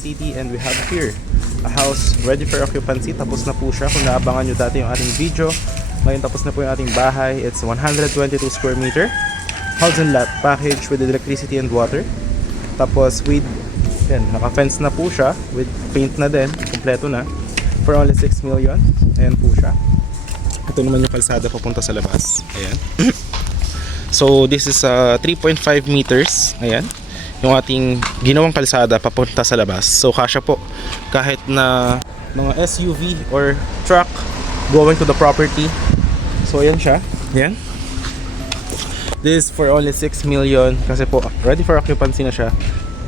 City, and we have here a house ready for occupancy. Tapos na po siya. Kung naabangan nyo dati yung ating video, ngayon tapos na po yung ating bahay. It's 122 square meter house and lot package with electricity and water. Tapos with yan, naka-fence na po siya with paint na din, kompleto na, for only 6 million. Ayan po siya. Ito naman yung kalsada papunta sa labas. Ayan. So this is 3.5 meters. Ayan, yung ating ginawang kalsada papunta sa labas. So kasya po kahit na mga SUV or truck going to the property. So ayan siya. Ayan. This is for only 6 million kasi po ready for occupancy na siya.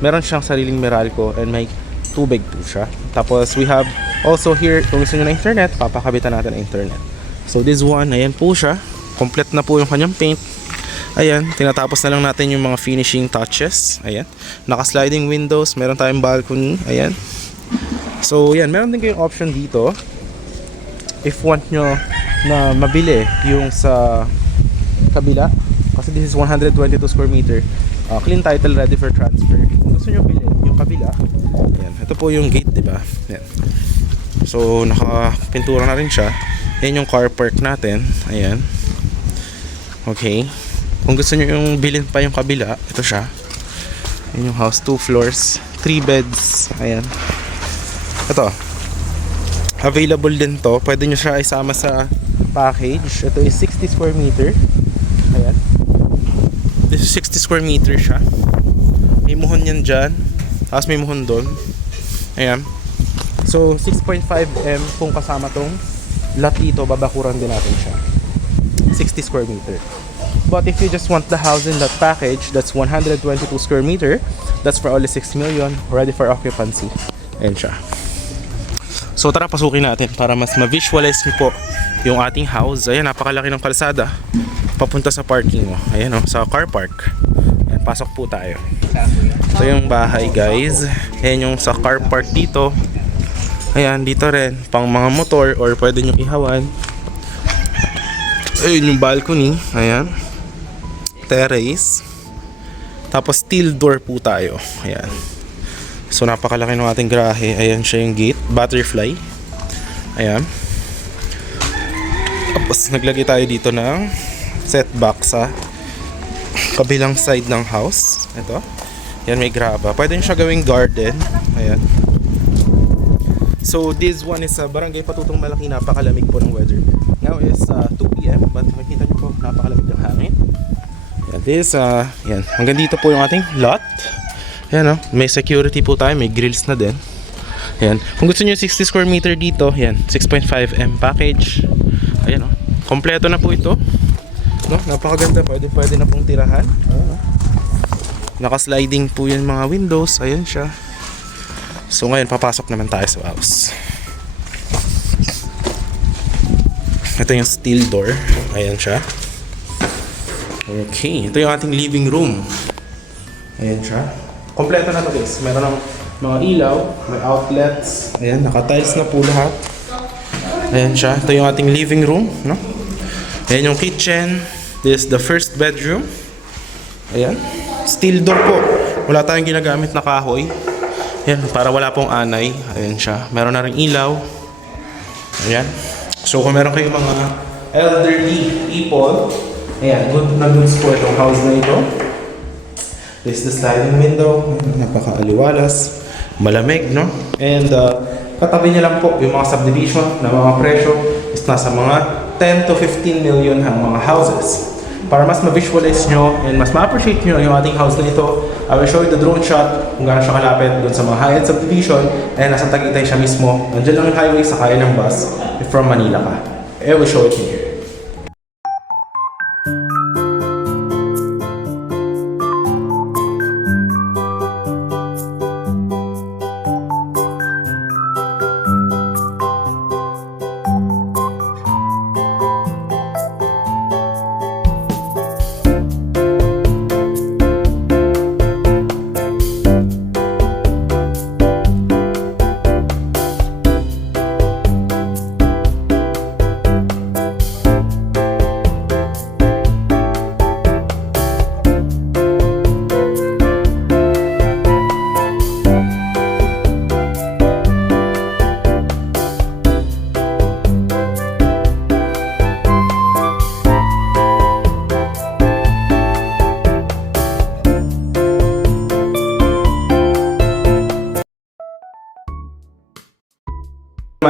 Meron siyang sariling Meralco and may tubig po siya. Tapos we have also here, kung gusto nyo na internet, papakabitan natin ang internet. So this one, ayan po siya. Complete na po yung kanyang paint. Ayan, tinatapos na lang natin yung mga finishing touches. Ayan, naka-sliding windows, meron tayong balcony. Ayan. So yan, meron din kayong option dito if want nyo na mabili yung sa kabila. Kasi this is 122 square meter. Clean title, ready for transfer. Kung gusto nyo bilhin yung kabila, ayan, ito po yung gate, diba? Ayan. So nakapintura na rin siya. Ayan yung car park natin. Ayan. Okay. Kung gusto nyo yung bilhin pa yung kabila, ito siya. Ayan yung house, 2 floors, 3 beds. Ayan. Ito, available din to. Pwede nyo siya isama sa package. Ito is 60 square meter. Ayan. This is 60 square meter siya. May muhon yan dyan. Tapos may muhon doon. Ayan. So 6.5M kung kasama tong lot dito, babakuran din natin siya. 60 square meter. But if you just want the house in that package, that's 122 square meter. That's for only 6 million, ready for occupancy. Ayan siya. So tara, pasukin natin para mas ma-visualize niyo po yung ating house. Ayan, napakalaki ng kalsada papunta sa parking mo. Ayan o, sa car park. Ayan, pasok po tayo. So yung bahay, guys. Ayan yung sa car park dito. Ayan, dito rin pang mga motor or pwede nyo ihawan. Ayan yung balcony. Ayan, terrace. Tapos steel door po tayo. Ayan. So napakalaki ng ating garahe. Ayan siya yung gate, butterfly. Ayan. Tapos naglagay tayo dito ng setback sa kabilang side ng house. Ito. Ayan, may graba. Pwede nyo siya gawing garden. Ayan. So this one is Barangay Patutong Malaki. Napakalamig po ng weather. Now is 2 PM, but makikita nyo po napakalamig ng hangin. Ayan, this yan. Hanggang dito po yung ating lot. Ayan, may security po tayo, may grills na din. Ayan. Kung gusto niyo 60 square meter dito, ayan, 6.5M package. Ayan, kompleto na po ito. No, napakaganda, pwede na pong tirahan. Naka-sliding po yung mga windows. Ayan siya. So ngayon papasok naman tayo sa house. Ito yung steel door. Ayan siya. Okay, ito yung ating living room. Ayan siya. Kompleto na to, guys. Meron ng mga ilaw, may outlets. Ayan, naka-tiles na po lahat. Ayan siya. Ito yung ating living room, no? Ayan yung kitchen. This is the first bedroom. Ayan. Steel door po. Wala tayong ginagamit na kahoy. Ayan, para wala pong anay. Ayan siya. Meron na rin ilaw. Ayan. So kung meron kayong mga elderly people, ayan, good na goods po itong house na ito. This is the sliding window. Napaka-aliwalas. Malamig, no? And katabi niya lang po yung mga subdivision na mga presyo is nasa mga 10 to 15 million ang mga houses. Para mas ma-visualize nyo and mas ma-appreciate nyo yung ating house na ito, I will show you the drone shot kung gaano siya kalapit doon sa mga high-end subdivision. And nasa Tagaytay siya mismo. Nandiyan lang yung highway, sakay ng bus if from Manila ka. I will show it to you.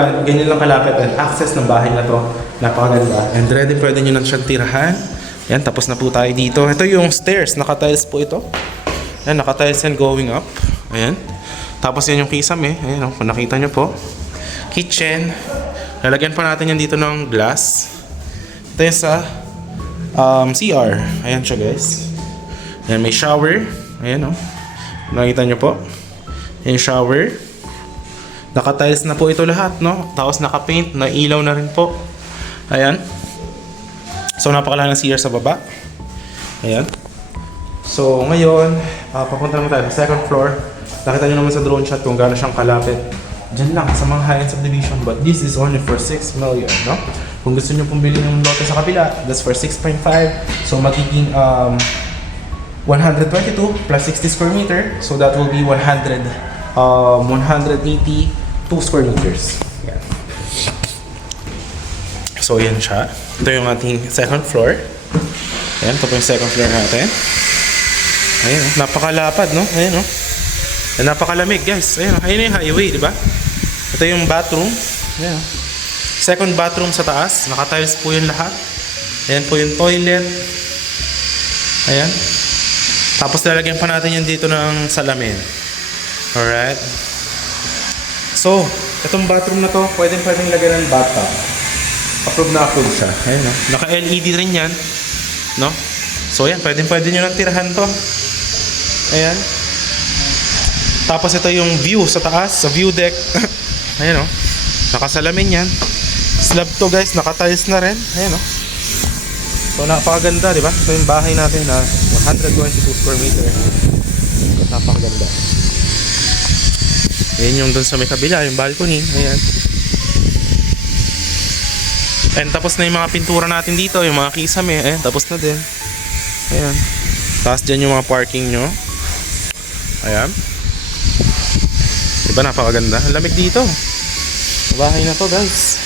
naman, ganyan lang kalapit ang access ng bahay na to. Napakaganda. And ready pwede nyo na siyang tirahan. Yan, tapos na po tayo dito. Ito yung stairs, naka-tiles po ito. Yan, naka-tiles and going up. Ayan. Tapos yan yung kisame. Ayan, kung nakita nyo po. Kitchen. Lalagyan pa natin yan dito ng glass. Ito yung sa CR. Ayan siya guys. Ayan, may shower. Ayan o. Nakita nyo po. Ayan yung shower. Naka-tiles na po ito lahat, no? Tapos naka-paint, na ilaw na rin po. Ayan. So, napakalaki ng CR sa baba. Ayan. So, ngayon, papunta naman tayo sa second floor. Nakita nyo naman sa drone shot kung gaano siyang kalapit. Diyan lang, sa mga high-end subdivision. But this is only for 6 million, no? Kung gusto nyo pong bilhin yung lote sa kapila, that's for 6.5. So, magiging 122 plus 60 square meter. So, that will be 182 square meters. Yan. So, yan siya. Ito yung ating second floor. Ayan, ito po yung second floor natin. Ayan, napakalapad, no? Ayan, no? Ayan, napakalamig, guys. Ayan, ayan yung highway, di ba? Ito yung bathroom. Ayan. Second bathroom sa taas. Naka-tiles po yung lahat. Ayan po yung toilet. Ayan. Tapos lalagyan pa natin yung dito ng salamin. Alright. So, itong bathroom na to, pwedeng lagyan ng bathtub. Approve na approve siya. Ayan, no? Naka-LED rin yan. No? So, yan. Pwede nyo nang tirahan to. Ayan. Tapos ito yung view sa taas, sa view deck. Ayan o. Nakasalamin yan. Slab to guys, naka-tiles na rin. Ayan o. So napakaganda, di ba? Ito yung bahay natin na 122 square meter. Napakaganda. Ayan yung dun sa may kabila, yung balcony. Ayan. And tapos na yung mga pintura natin dito, yung mga kisame. Ayan, tapos na din. Ayan. Tapos dyan yung mga parking nyo. Ayan. Diba napakaganda? Ang lamig dito. Bahay na to guys.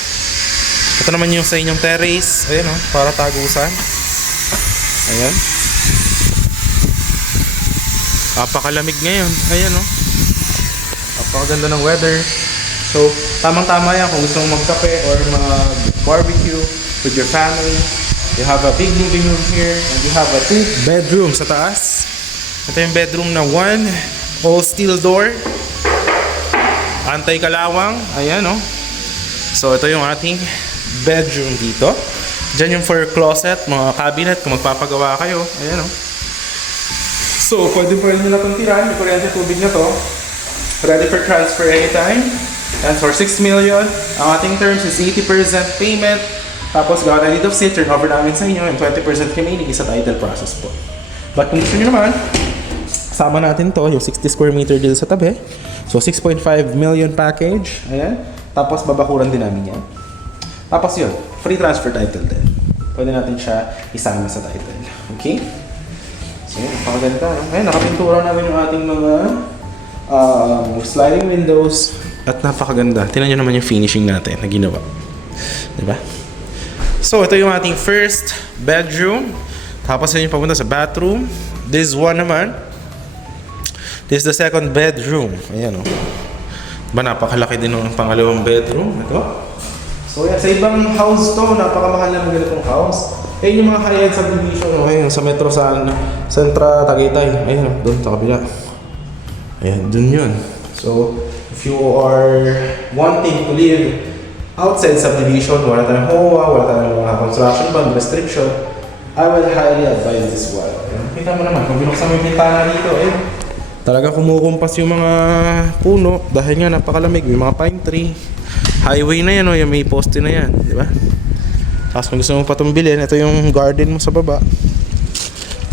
Ito naman yung sa inyong terrace. Ayan o, para tagusan. Ayan. Napakalamig ngayon. Ayan o. Napakaganda ng weather. So, tamang-tama yan kung gusto mong magkape or mag-barbecue with your family. You have a big living room here and you have a 2 bedroom sa taas. Ito yung bedroom na 1 all steel door. Anti-kalawang. Ayan o. So, ito yung ating bedroom dito. Diyan yung for closet, mga cabinet kung magpapagawa kayo. Ayan o. So, pwede nyo na itong tirahan. May kuryente tubig na to. Ready for transfer anytime. And for 6 million, ang ating terms is 80% payment. Tapos, gawa na deed of sale, turn over namin sa inyo. And 20% remaining is sa title process po. But kung gusto nyo naman, sama natin to, yung 60 square meter deal sa tabi. So, 6.5 million package. Ayan. Tapos, babakuran din namin yan. Tapos yun, free transfer title din. Pwede natin siya isama sa title. Okay? So, yun. Napakaganda. Ayan, nakapintura namin yung ating mga sliding windows. At napakaganda. Tingnan nyo naman yung finishing natin na ginawa. Diba? So, ito yung ating first bedroom. Tapos, yun yung papunta sa bathroom. This one naman. This is the second bedroom. Ayan o. Ba, napakalaki din ng pangalawang bedroom. Ito. So, yan. Sa ibang house to, napakamahal na ng ganitong house. Ayan yung mga high-end subdivision. Ayan, sa Metro Centra, Tagaytay. Ayan, doon sa kabila. Ayan, doon yun. So, if you are wanting to live outside subdivision, wala tayong HOA, wala tayong mga construction bond restriction, I will highly advise this one. Kita mo naman, kung binuksan mo yung bintana dito, talaga kumukumpas yung mga puno dahil nga napakalamig, may mga pine tree. Highway na yan, yung may poste na yan, di ba? Tapos kung gusto mo pa itong bilhin, ito yung garden mo sa baba.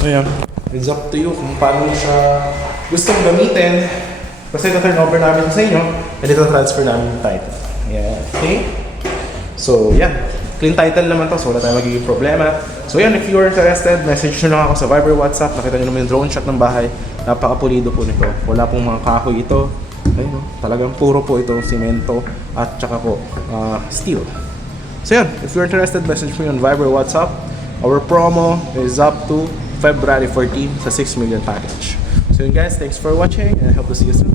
Ayan, it's up to you kung paano mo siya gustong gamitin. Kasi ito turn over namin sa inyo, and ito transfer namin yung title. Ayan, okay? So, yan. Clean title naman to, so wala tayong magiging problema. So yan, if you are interested, message nyo lang ako sa Viber, WhatsApp. Nakita nyo naman yung drone shot ng bahay. Napakapulido po nito. Wala pong mga kahoy ito. Ayun, talagang puro po ito simento at tsaka po steel. So yan, if you're interested, message me on Viber, WhatsApp. Our promo is up to February 14 sa 6 million package. So yun guys, thanks for watching and I hope to see you soon.